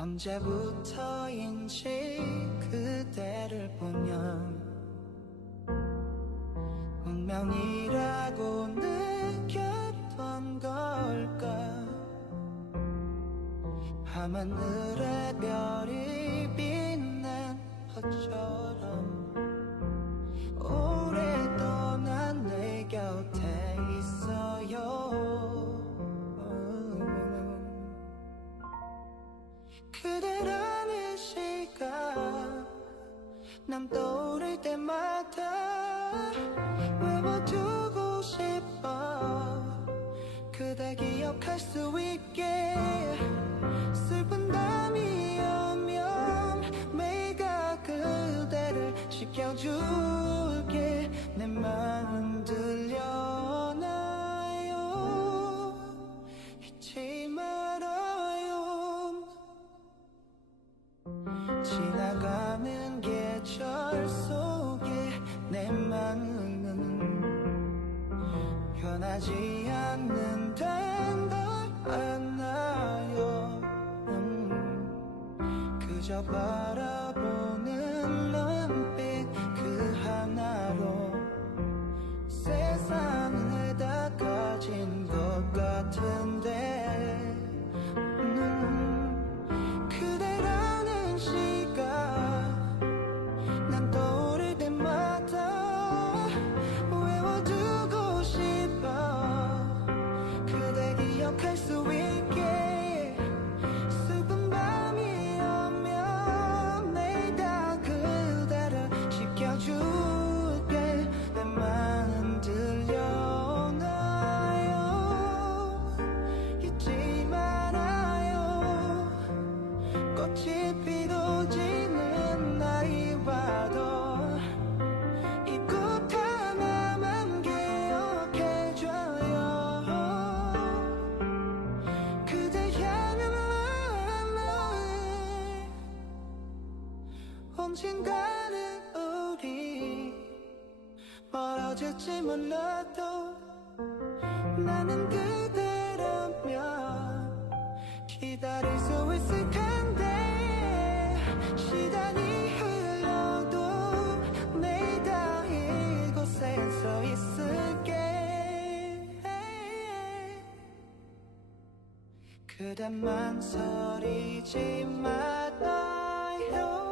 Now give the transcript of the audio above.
언제부터인지 그대를 보면 운명이라고 느꼈던 걸까? 밤하늘의 별이 그대라는 시간 남 떠오를 때마다 외워두고 싶어. 그대 기억할 수 있게 슬픈 밤이 오면 매가 그대를 지켜줄 지나가는 계절 속에 내 마음은 변하지 않는다는 걸 알나요 음, 그저 바라 꽃이 피어지는 날이 와도 이꽃 하나만 기억해줘요. 그대 향한 마음을 언젠가는 우리 멀어질지 몰라도 나는 그대라면 기다릴 수 있을 텐 그대 망설이지 말아요